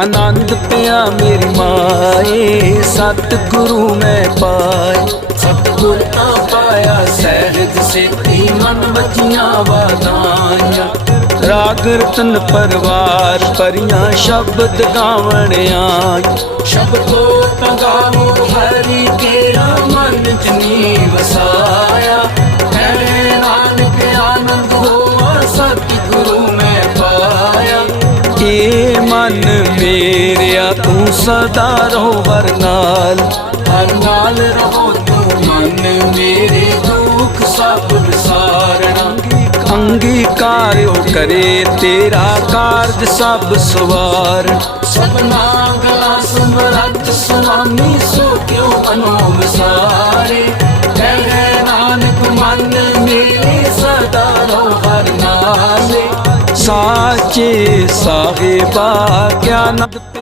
ਆਨੰਦ ਪਿਆ ਮੇਰੀ ਮਾਏ, ਸਤਿਗੁਰੂ ਮੈਂ ਪਾਏ। ਸਤਿਗੁਰ ਤਾਂ ਪਾਇਆ ਸਹਿਜ ਸੇਤੀ ਮਨ ਵਜੀਆਂ ਵਾਦਾਈਆਂ ਰਾਗ ਰਤਨ ਪਰਵਾਰ ਪਰੀਆਂ ਸ਼ਬਦ ਗਾਵਣ ਆਈ ਸ਼ਬਦੋ ਤਗਾਵੋ ਹਰੀ ਤੇਰਾ ਮਨ ਚ ਨੀ ਵਸਾਇਆ ਹੈ ਨਾਨਕ ਆਨੰਦ ਹੋਆ, ਸਤਿਗੁਰੂ ਮੈਂ ਪਾਇਆ। ਏ ਤੂੰ ਸਦਾ ਰਹੋ ਹਰ ਨਾਲ। ਹਰ ਨਾਲ ਰਹੋ ਤੂੰ ਮਨ ਮੇਰੇ ਦੁੱਖ ਸਭ ਵਿਸਾਰਣਾ ਅੰਗੀਕਾਰਿਓ ਕਰੇ ਤੇਰਾ ਕਾਰਜ ਸਭ ਸਵਾਰ। ਸਭਨਾ ਗਲਾ ਸਮਰੱਥ ਸੁਆਮੀ ਸੋ ਕਿਉ ਮਨੋ ਵਿਸਾਰੇ? ਨਾਨਕ ਮਨ ਮੇਰੇ ਸਦਾ ਰਹੋ ਹਰ ਨਾਲੇ। ਸਾਚੇ ਸਾਹਿਬਾ ਗਿਆਨੰਦ